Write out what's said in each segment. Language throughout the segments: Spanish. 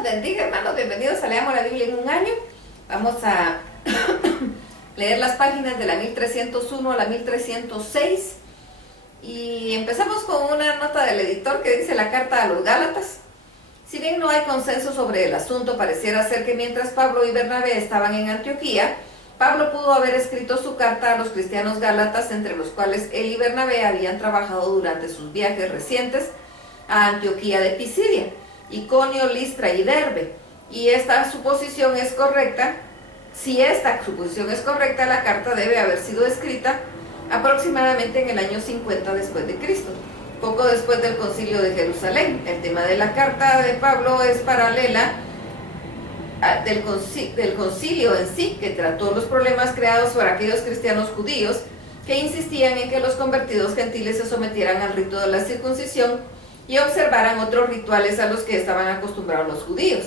nos bendiga, hermanos. Bienvenidos a Leamos la Biblia en un año. Vamos a leer las páginas de la 1301 a la 1306. Y empezamos con una nota del editor que dice la carta a los Gálatas. Si bien no hay consenso sobre el asunto, pareciera ser que mientras Pablo y Bernabé estaban en Antioquía, Pablo pudo haber escrito su carta a los cristianos gálatas, entre los cuales él y Bernabé habían trabajado durante sus viajes recientes a Antioquía de Pisidia, Iconio, Listra y Derbe. Y esta suposición es correcta. Si esta suposición es correcta, la carta debe haber sido escrita aproximadamente en el año 50 después de Cristo, poco después del concilio de Jerusalén. El tema de la carta de Pablo es paralela del concilio en sí, que trató los problemas creados por aquellos cristianos judíos que insistían en que los convertidos gentiles se sometieran al rito de la circuncisión y observaran otros rituales a los que estaban acostumbrados los judíos.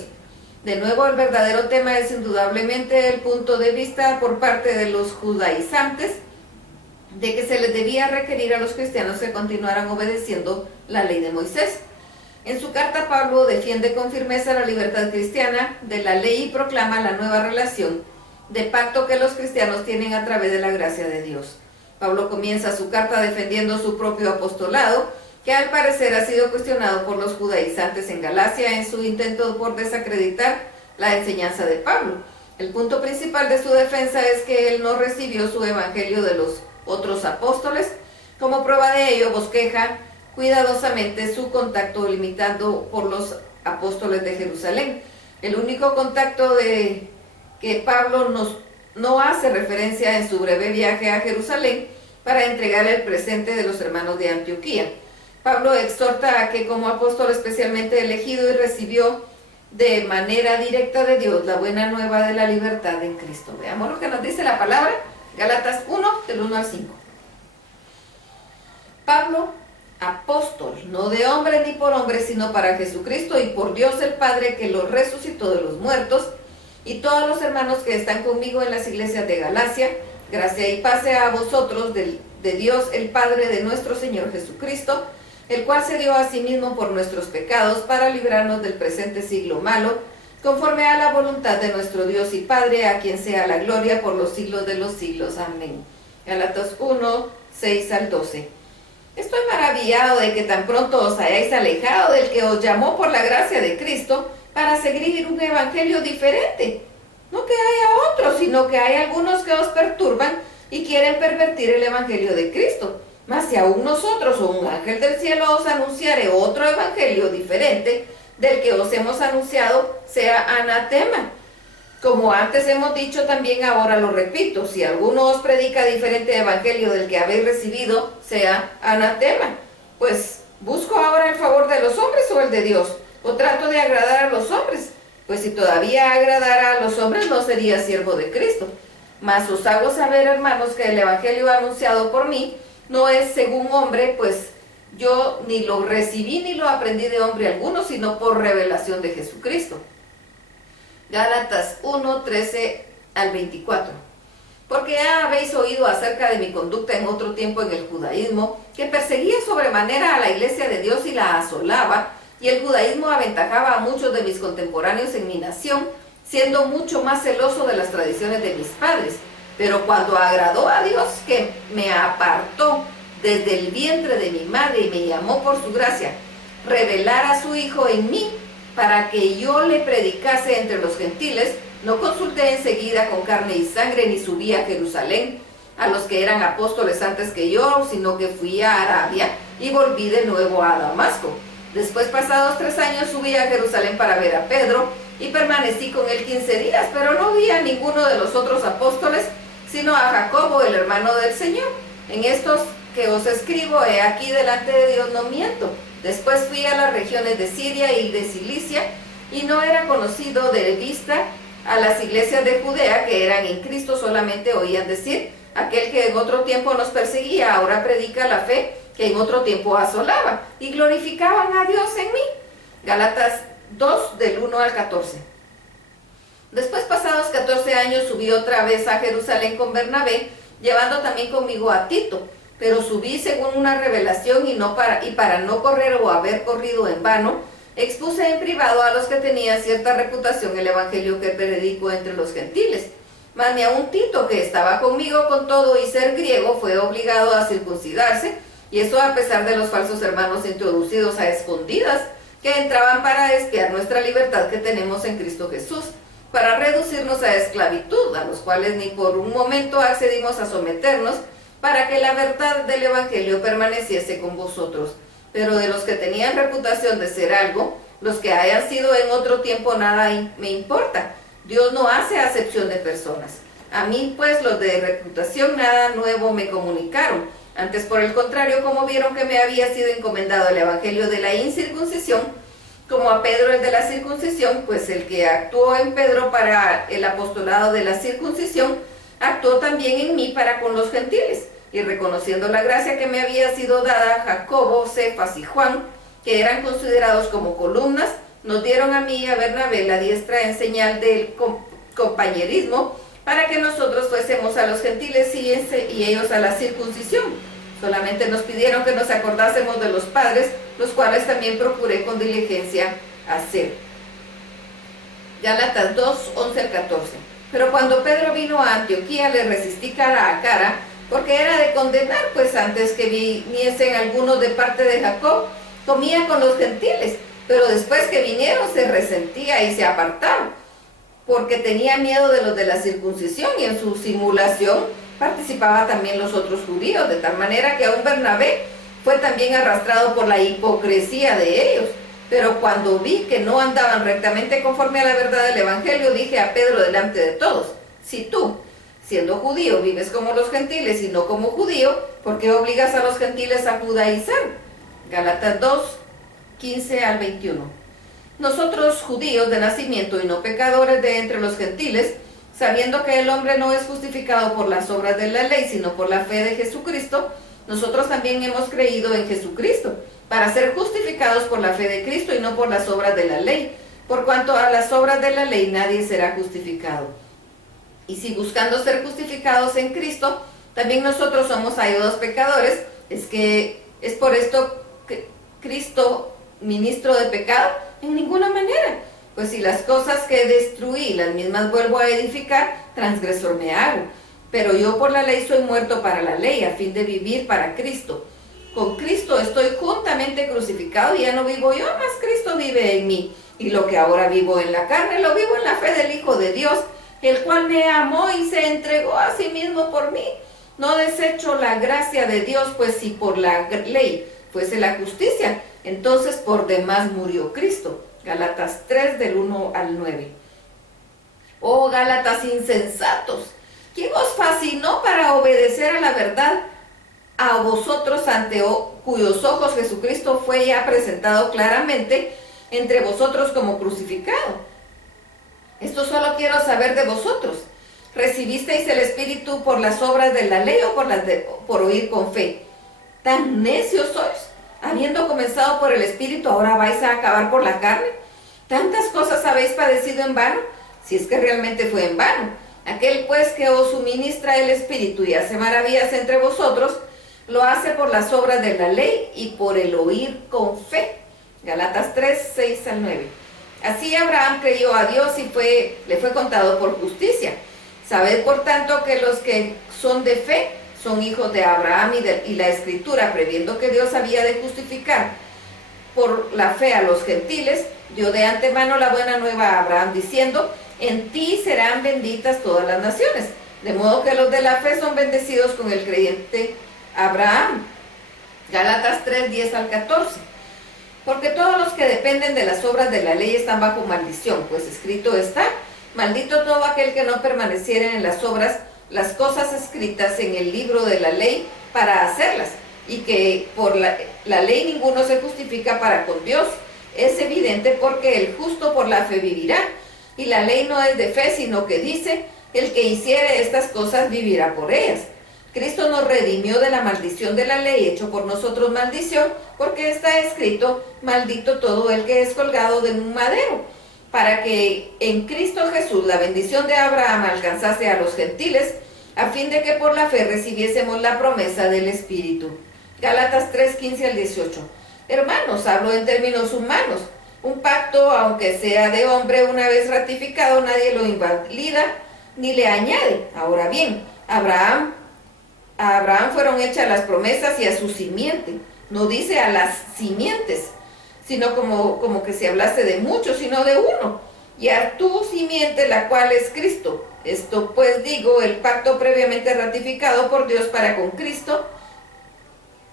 De nuevo, el verdadero tema es indudablemente el punto de vista por parte de los judaizantes de que se les debía requerir a los cristianos que continuaran obedeciendo la ley de Moisés. En su carta, Pablo defiende con firmeza la libertad cristiana de la ley y proclama la nueva relación de pacto que los cristianos tienen a través de la gracia de Dios. Pablo comienza su carta defendiendo su propio apostolado, que al parecer ha sido cuestionado por los judaizantes en Galacia en su intento por desacreditar la enseñanza de Pablo. El punto principal de su defensa es que él no recibió su evangelio de los otros apóstoles. Como prueba de ello, bosqueja cuidadosamente su contacto limitado por los apóstoles de Jerusalén. El único contacto de que Pablo no hace referencia en su breve viaje a Jerusalén para entregar el presente de los hermanos de Antioquía. Pablo exhorta a que como apóstol especialmente elegido y recibió de manera directa de Dios la buena nueva de la libertad en Cristo. Veamos lo que nos dice la palabra, Gálatas 1, del 1 al 5. Pablo, apóstol, no de hombre ni por hombre, sino para Jesucristo y por Dios el Padre que lo resucitó de los muertos, y todos los hermanos que están conmigo en las iglesias de Galacia, gracia y paz sea a vosotros de Dios el Padre de nuestro Señor Jesucristo, el cual se dio a sí mismo por nuestros pecados para librarnos del presente siglo malo, conforme a la voluntad de nuestro Dios y Padre, a quien sea la gloria por los siglos de los siglos. Amén. Gálatas 1, 6 al 12. Estoy maravillado de que tan pronto os hayáis alejado del que os llamó por la gracia de Cristo para seguir un evangelio diferente. No que haya otro, sino que hay algunos que os perturban y quieren pervertir el evangelio de Cristo. Mas si aún nosotros o un ángel del cielo os anunciare otro evangelio diferente del que os hemos anunciado, sea anatema. Como antes hemos dicho, también ahora lo repito, si alguno os predica diferente evangelio del que habéis recibido, sea anatema. Pues, ¿busco ahora el favor de los hombres o el de Dios? ¿O trato de agradar a los hombres? Pues si todavía agradara a los hombres, no sería siervo de Cristo. Mas os hago saber, hermanos, que el evangelio anunciado por mí no es según hombre, pues yo ni lo recibí ni lo aprendí de hombre alguno, sino por revelación de Jesucristo. Gálatas 1, 13 al 24. Porque ya habéis oído acerca de mi conducta en otro tiempo en el judaísmo, que perseguía sobremanera a la iglesia de Dios y la asolaba, y el judaísmo aventajaba a muchos de mis contemporáneos en mi nación, siendo mucho más celoso de las tradiciones de mis padres. Pero cuando agradó a Dios, que me apartó desde el vientre de mi madre y me llamó por su gracia, revelar a su Hijo en mí, para que yo le predicase entre los gentiles, no consulté enseguida con carne y sangre, ni subí a Jerusalén a los que eran apóstoles antes que yo, sino que fui a Arabia y volví de nuevo a Damasco. Después, pasados 3 años, subí a Jerusalén para ver a Pedro, y permanecí con él 15 días, pero no vi a ninguno de los otros apóstoles, sino a Jacobo, el hermano del Señor. En estos que os escribo, he aquí delante de Dios no miento. Después fui a las regiones de Siria y de Cilicia, y no era conocido de vista a las iglesias de Judea que eran en Cristo, solamente oían decir, aquel que en otro tiempo nos perseguía, ahora predica la fe que en otro tiempo asolaba, y glorificaban a Dios en mí. Gálatas 2, del 1 al 14. Después, pasados 14 años, subí otra vez a Jerusalén con Bernabé, llevando también conmigo a Tito, pero subí según una revelación y para no correr o haber corrido en vano, expuse en privado a los que tenían cierta reputación el evangelio que predico entre los gentiles. Mas ni aun Tito, que estaba conmigo con todo y ser griego, fue obligado a circuncidarse, y eso a pesar de los falsos hermanos introducidos a escondidas, que entraban para espiar nuestra libertad que tenemos en Cristo Jesús, para reducirnos a esclavitud, a los cuales ni por un momento accedimos a someternos, para que la verdad del evangelio permaneciese con vosotros. Pero de los que tenían reputación de ser algo, los que hayan sido en otro tiempo, nada me importa. Dios no hace acepción de personas. A mí, pues, los de reputación nada nuevo me comunicaron. Antes, por el contrario, como vieron que me había sido encomendado el evangelio de la incircuncisión, como a Pedro el de la circuncisión, pues el que actuó en Pedro para el apostolado de la circuncisión, actuó también en mí para con los gentiles. Y reconociendo la gracia que me había sido dada, Jacobo, Cefas y Juan, que eran considerados como columnas, nos dieron a mí y a Bernabé la diestra en señal del compañerismo, para que nosotros fuésemos a los gentiles y ellos a la circuncisión. Solamente nos pidieron que nos acordásemos de los padres, los cuales también procuré con diligencia hacer. Gálatas 2, 11 al 14. Pero cuando Pedro vino a Antioquía, le resistí cara a cara, porque era de condenar, pues antes que viniesen algunos de parte de Jacob, comía con los gentiles, pero después que vinieron se resentía y se apartaba, porque tenía miedo de los de la circuncisión, y en su simulación participaba también los otros judíos, de tal manera que aún Bernabé fue también arrastrado por la hipocresía de ellos. Pero cuando vi que no andaban rectamente conforme a la verdad del evangelio, dije a Pedro delante de todos: si tú, siendo judío, vives como los gentiles y no como judío, ¿por qué obligas a los gentiles a judaizar? Gálatas 2, 15 al 21. Nosotros, judíos de nacimiento y no pecadores de entre los gentiles, sabiendo que el hombre no es justificado por las obras de la ley, sino por la fe de Jesucristo, nosotros también hemos creído en Jesucristo, para ser justificados por la fe de Cristo y no por las obras de la ley, por cuanto a las obras de la ley nadie será justificado. Y si buscando ser justificados en Cristo, también nosotros somos hallados pecadores, es por esto que Cristo, ministro de pecado, en ninguna manera. Pues si las cosas que destruí, las mismas vuelvo a edificar, transgresor me hago. Pero yo por la ley soy muerto para la ley, a fin de vivir para Cristo. Con Cristo estoy juntamente crucificado, y ya no vivo yo, mas Cristo vive en mí. Y lo que ahora vivo en la carne, lo vivo en la fe del Hijo de Dios, el cual me amó y se entregó a sí mismo por mí. No desecho la gracia de Dios, pues si por la ley fuese la justicia, entonces por demás murió Cristo. Gálatas 3, del 1 al 9. Oh Gálatas insensatos, ¿quién os fascinó para obedecer a la verdad? A vosotros, ante cuyos ojos Jesucristo fue ya presentado claramente entre vosotros como crucificado. Esto solo quiero saber de vosotros. ¿Recibisteis el Espíritu por las obras de la ley o por oír con fe? ¿Tan necios sois? Habiendo comenzado por el Espíritu, ¿ahora vais a acabar por la carne? ¿Tantas cosas habéis padecido en vano? Si es que realmente fue en vano. Aquel pues que os suministra el Espíritu y hace maravillas entre vosotros, lo hace por las obras de la ley y por el oír con fe. Gálatas 3, 6 al 9. Así Abraham creyó a Dios y le fue contado por justicia. Sabed por tanto que los que son de fe son hijos de Abraham, y la Escritura, previendo que Dios había de justificar por la fe a los gentiles, dio de antemano la buena nueva a Abraham, diciendo: en ti serán benditas todas las naciones. De modo que los de la fe son bendecidos con el creyente Abraham. Gálatas 3, 10 al 14. Porque todos los que dependen de las obras de la ley están bajo maldición, pues escrito está: maldito todo aquel que no permaneciere en las obras, las cosas escritas en el libro de la ley para hacerlas, y que por la ley ninguno se justifica para con Dios. Es evidente, porque el justo por la fe vivirá, y la ley no es de fe, sino que dice: el que hiciere estas cosas vivirá por ellas. Cristo nos redimió de la maldición de la ley, hecho por nosotros maldición, porque está escrito: maldito todo el que es colgado de un madero, para que en Cristo Jesús la bendición de Abraham alcanzase a los gentiles, a fin de que por la fe recibiésemos la promesa del Espíritu. Gálatas 3, 15 al 18. Hermanos, hablo en términos humanos. Un pacto, aunque sea de hombre, una vez ratificado, nadie lo invalida ni le añade. Ahora bien, a Abraham fueron hechas las promesas y a su simiente. No dice a las simientes, sino como que se hablase de muchos, sino de uno. Y a tu simiente, la cual es Cristo. Esto pues digo, el pacto previamente ratificado por Dios para con Cristo,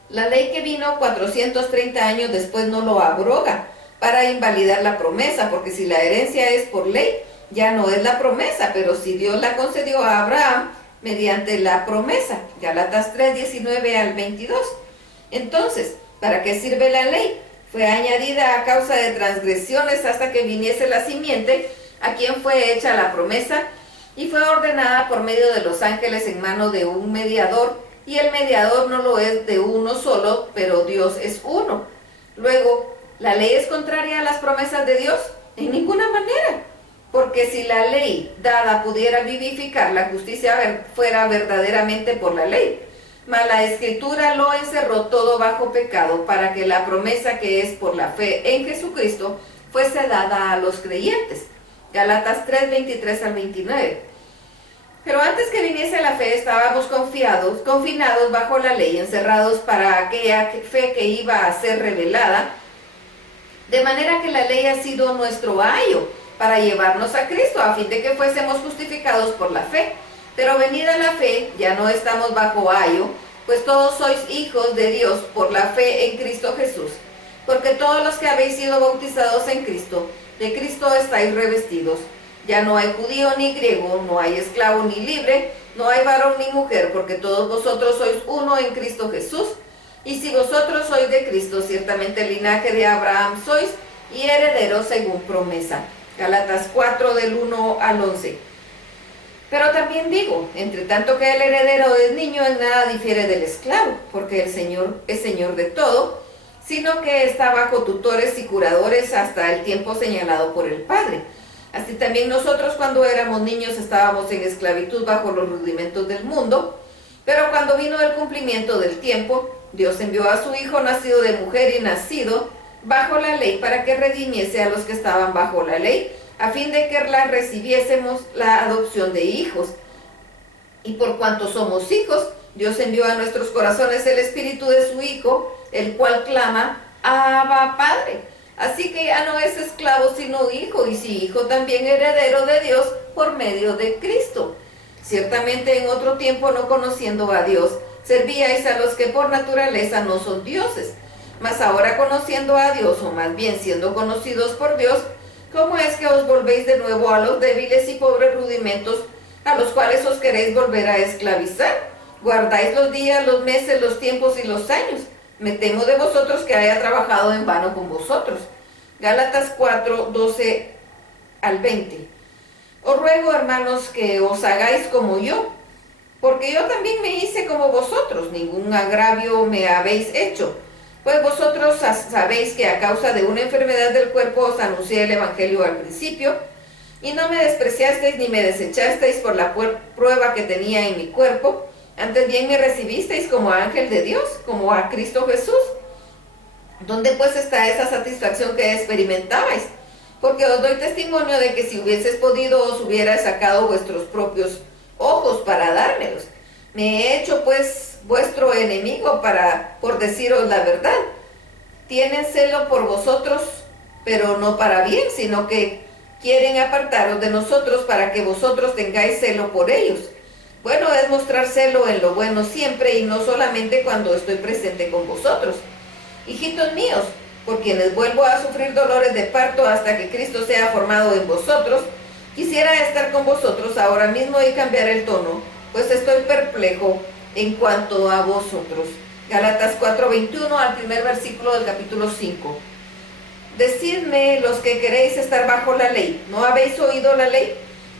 la ley que vino 430 años después no lo abroga para invalidar la promesa, porque si la herencia es por ley, ya no es la promesa, pero si Dios la concedió a Abraham mediante la promesa. Gálatas 3, 19 al 22. Entonces, ¿para qué sirve la ley? Fue añadida a causa de transgresiones hasta que viniese la simiente, a quien fue hecha la promesa, y fue ordenada por medio de los ángeles en mano de un mediador, y el mediador no lo es de uno solo, pero Dios es uno. Luego, ¿la ley es contraria a las promesas de Dios? En ninguna manera, porque si la ley dada pudiera vivificar, la justicia fuera verdaderamente por la ley. Mas la Escritura lo encerró todo bajo pecado, para que la promesa que es por la fe en Jesucristo fuese dada a los creyentes. Gálatas 3, 23 al 29. Pero antes que viniese la fe estábamos confinados bajo la ley, encerrados para aquella fe que iba a ser revelada, de manera que la ley ha sido nuestro ayo para llevarnos a Cristo, a fin de que fuésemos justificados por la fe. Pero venida la fe, ya no estamos bajo ayo, pues todos sois hijos de Dios por la fe en Cristo Jesús. Porque todos los que habéis sido bautizados en Cristo, de Cristo estáis revestidos. Ya no hay judío ni griego, no hay esclavo ni libre, no hay varón ni mujer, porque todos vosotros sois uno en Cristo Jesús. Y si vosotros sois de Cristo, ciertamente el linaje de Abraham sois, y herederos según promesa. Gálatas 4, del 1 al 11. Pero también digo, entre tanto que el heredero es niño, en nada difiere del esclavo, porque el Señor es Señor de todo, sino que está bajo tutores y curadores hasta el tiempo señalado por el Padre. Así también nosotros cuando éramos niños estábamos en esclavitud bajo los rudimentos del mundo, pero cuando vino el cumplimiento del tiempo, Dios envió a su Hijo nacido de mujer y nacido bajo la ley para que redimiese a los que estaban bajo la ley, a fin de que la recibiésemos la adopción de hijos. Y por cuanto somos hijos, Dios envió a nuestros corazones el Espíritu de su Hijo, el cual clama, Abba, Padre. Así que ya no es esclavo sino hijo, y si hijo también heredero de Dios por medio de Cristo. Ciertamente en otro tiempo, no conociendo a Dios, servíais a los que por naturaleza no son dioses. Mas ahora conociendo a Dios, o más bien siendo conocidos por Dios, ¿cómo es que os volvéis de nuevo a los débiles y pobres rudimentos a los cuales os queréis volver a esclavizar? Guardáis los días, los meses, los tiempos y los años. Me temo de vosotros que haya trabajado en vano con vosotros. Gálatas 4, 12 al 20. Os ruego, hermanos, que os hagáis como yo, porque yo también me hice como vosotros, ningún agravio me habéis hecho. Pues vosotros sabéis que a causa de una enfermedad del cuerpo os anuncié el Evangelio al principio, y no me despreciasteis ni me desechasteis por la prueba que tenía en mi cuerpo. Antes bien me recibisteis como ángel de Dios, como a Cristo Jesús. ¿Dónde pues está esa satisfacción que experimentabais? Porque os doy testimonio de que si hubieses podido, os hubierais sacado vuestros propios ojos para dármelos. Me he hecho pues vuestro enemigo por deciros la verdad. Tienen celo por vosotros, pero no para bien, sino que quieren apartaros de nosotros para que vosotros tengáis celo por ellos. Bueno es mostrar celo en lo bueno siempre, y no solamente cuando estoy presente con vosotros. Hijitos míos, por quienes vuelvo a sufrir dolores de parto hasta que Cristo sea formado en vosotros, quisiera estar con vosotros ahora mismo y cambiar el tono, pues estoy perplejo en cuanto a vosotros. Gálatas 4:21 al primer versículo del capítulo 5. Decidme los que queréis estar bajo la ley, ¿no habéis oído la ley?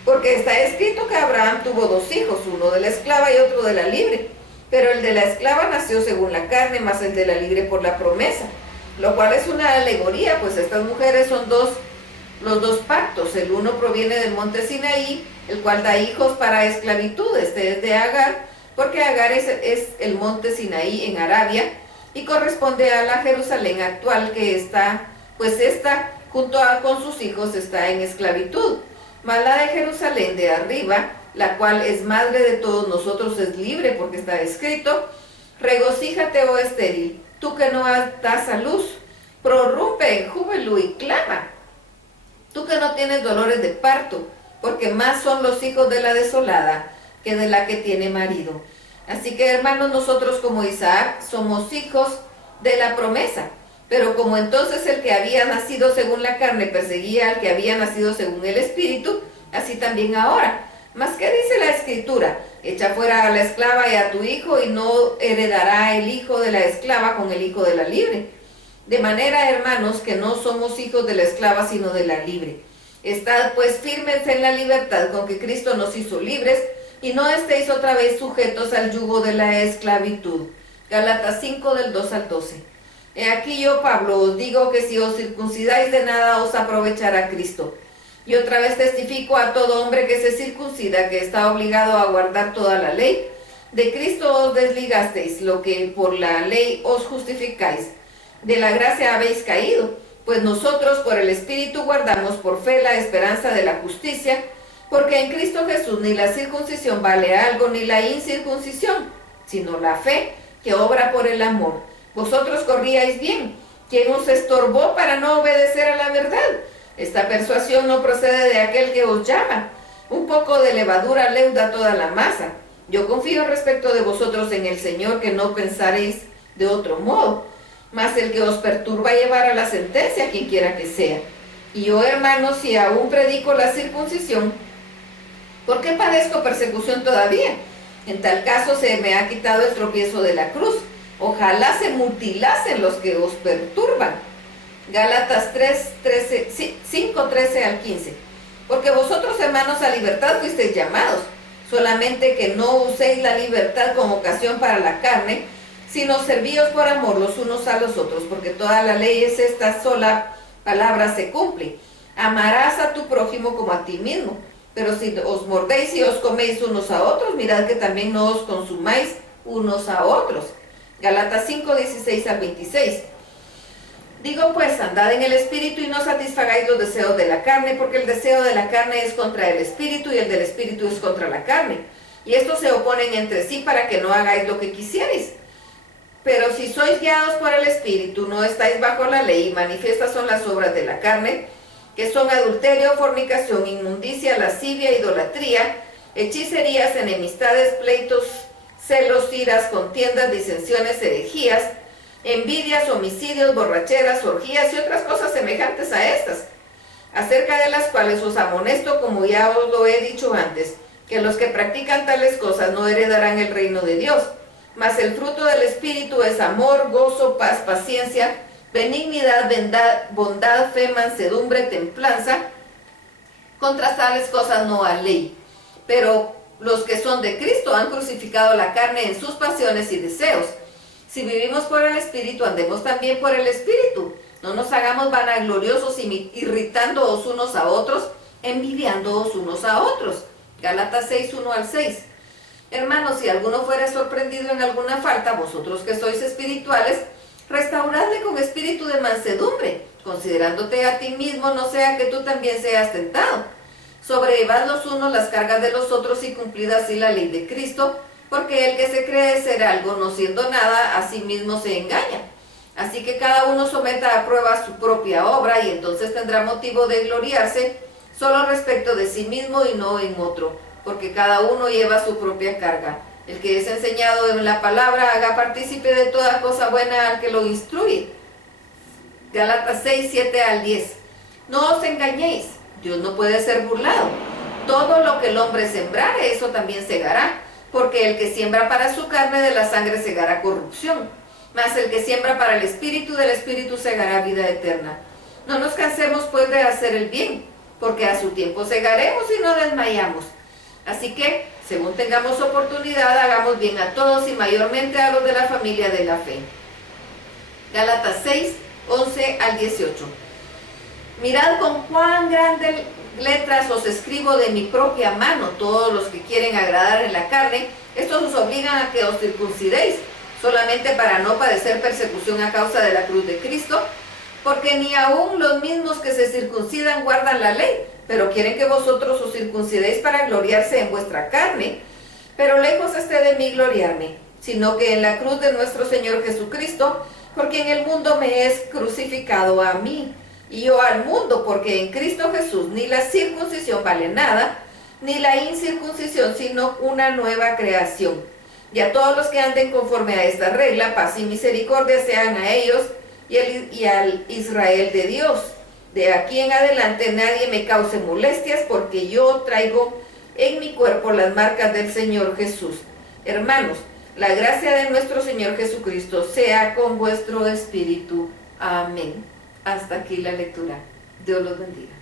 Porque está escrito que Abraham tuvo dos hijos, uno de la esclava y otro de la libre. Pero el de la esclava nació según la carne, más el de la libre por la promesa. Lo cual es una alegoría, pues estas mujeres son los dos pactos. El uno proviene del monte Sinaí, el cual da hijos para esclavitud. Este es de Agar, porque Agar es el monte Sinaí en Arabia, y corresponde a la Jerusalén actual, que está, pues esta con sus hijos está en esclavitud. Mas la de Jerusalén de arriba, la cual es madre de todos nosotros, es libre, porque está escrito: regocíjate, oh estéril, tú que no das a luz, prorrumpe en júbilo y clama, tú que no tienes dolores de parto, porque más son los hijos de la desolada que de la que tiene marido. Así que, hermanos, nosotros como Isaac somos hijos de la promesa. Pero como entonces el que había nacido según la carne perseguía al que había nacido según el Espíritu, así también ahora. Mas ¿qué dice la Escritura? Echa fuera a la esclava y a tu hijo, y no heredará el hijo de la esclava con el hijo de la libre. De manera, hermanos, que no somos hijos de la esclava, sino de la libre. Estad pues firmes en la libertad con que Cristo nos hizo libres, y no estéis otra vez sujetos al yugo de la esclavitud. Gálatas 5, del 2 al 12. He aquí yo, Pablo, os digo que si os circuncidáis, de nada os aprovechará Cristo. Y otra vez testifico a todo hombre que se circuncida, que está obligado a guardar toda la ley. De Cristo os desligasteis, lo que por la ley os justificáis. De la gracia habéis caído, pues nosotros por el Espíritu guardamos por fe la esperanza de la justicia, porque en Cristo Jesús ni la circuncisión vale algo, ni la incircuncisión, sino la fe que obra por el amor. Vosotros corríais bien. ¿Quién os estorbó para no obedecer a la verdad? Esta persuasión no procede de aquel que os llama. Un poco de levadura leuda toda la masa. Yo confío respecto de vosotros en el Señor, que no pensaréis de otro modo. Mas el que os perturba llevará la sentencia, quien quiera que sea. Y yo, hermanos, si aún predico la circuncisión, ¿por qué padezco persecución todavía? En tal caso se me ha quitado el tropiezo de la cruz. Ojalá se mutilasen los que os perturban. Gálatas 5, 13 al 15. Porque vosotros, hermanos, a libertad fuisteis llamados, solamente que no uséis la libertad como ocasión para la carne, sino servíos por amor los unos a los otros, porque toda la ley es esta sola palabra se cumple: amarás a tu prójimo como a ti mismo. Pero si os mordéis y os coméis unos a otros, mirad que también no os consumáis unos a otros. Gálatas 5, 16 al 26. Digo pues, andad en el Espíritu y no satisfagáis los deseos de la carne, porque el deseo de la carne es contra el Espíritu y el del Espíritu es contra la carne. Y estos se oponen entre sí para que no hagáis lo que quisierais. Pero si sois guiados por el Espíritu, no estáis bajo la ley, y manifiestas son las obras de la carne, que son adulterio, fornicación, inmundicia, lascivia, idolatría, hechicerías, enemistades, pleitos, celos, iras, contiendas, disensiones, herejías, envidias, homicidios, borracheras, orgías y otras cosas semejantes a estas, acerca de las cuales os amonesto, como ya os lo he dicho antes, que los que practican tales cosas no heredarán el reino de Dios. Mas el fruto del Espíritu es amor, gozo, paz, paciencia, benignidad, bondad, fe, mansedumbre, templanza. Contra tales cosas no hay ley. Pero los que son de Cristo han crucificado la carne en sus pasiones y deseos. Si vivimos por el Espíritu, andemos también por el Espíritu. No nos hagamos vanagloriosos, irritándoos unos a otros, envidiándoos unos a otros. Gálatas 6, 1 al 6. Hermanos, si alguno fuera sorprendido en alguna falta, vosotros que sois espirituales, restauradle con espíritu de mansedumbre, considerándote a ti mismo, no sea que tú también seas tentado. Sobrellevad los unos las cargas de los otros y cumplid así la ley de Cristo, porque el que se cree ser algo no siendo nada, a sí mismo se engaña. Así que cada uno someta a prueba su propia obra, y entonces tendrá motivo de gloriarse solo respecto de sí mismo y no en otro, porque cada uno lleva su propia carga. El que es enseñado en la palabra haga partícipe de toda cosa buena al que lo instruye. Gálatas 6, 7 al 10. No os engañéis, Dios no puede ser burlado. Todo lo que el hombre sembrare, eso también segará, porque el que siembra para su carne, de la sangre segará corrupción, mas el que siembra para el Espíritu, del Espíritu segará vida eterna. No nos cansemos pues de hacer el bien, porque a su tiempo segaremos y no desmayamos. Así que, según tengamos oportunidad, hagamos bien a todos y mayormente a los de la familia de la fe. Gálatas 6, 11 al 18. Mirad con cuán grandes letras os escribo de mi propia mano, todos los que quieren agradar en la carne, estos os obligan a que os circuncidéis, solamente para no padecer persecución a causa de la cruz de Cristo. porque ni aun los mismos que se circuncidan guardan la ley, pero quieren que vosotros os circuncidéis para gloriarse en vuestra carne. Pero lejos esté de mí gloriarme, sino que en la cruz de nuestro Señor Jesucristo, porque en el mundo me es crucificado a mí, y yo al mundo, porque en Cristo Jesús ni la circuncisión vale nada, ni la incircuncisión, sino una nueva creación. Y a todos los que anden conforme a esta regla, paz y misericordia sean a ellos y al Israel de Dios. De aquí en adelante nadie me cause molestias, porque yo traigo en mi cuerpo las marcas del Señor Jesús. Hermanos, la gracia de nuestro Señor Jesucristo sea con vuestro espíritu. Amén. Hasta aquí la lectura. Dios los bendiga.